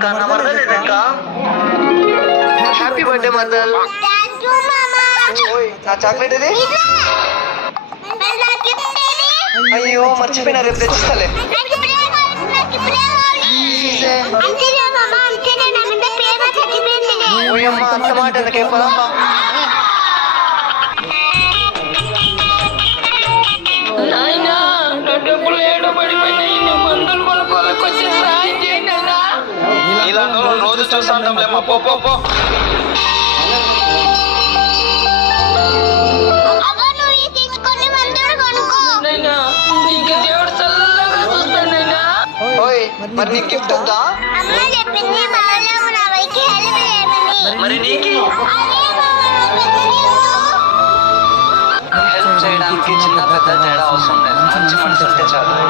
అక్క నా మరదలేదక్క. Happy birthday mother. నా చాక్లెట్ ఇది. అయ్యో మర్చిపోయినా, రేపు తెచ్చిస్తలే. ఓయమ్మ అంత మాట ఎందుకే, పదమ్మా. ఇలాంటి రోజు చూస్తా ఉంటాంలేమ్మా, పో పో పో. మరి నీకు గిఫ్ట్ వద్దా? మరి నీకు హెల్ప్ చేయడానికి చిన్న పెద్ద తేడా అవసరం లేదు, మంచి మనసు ఉంటే చాలు.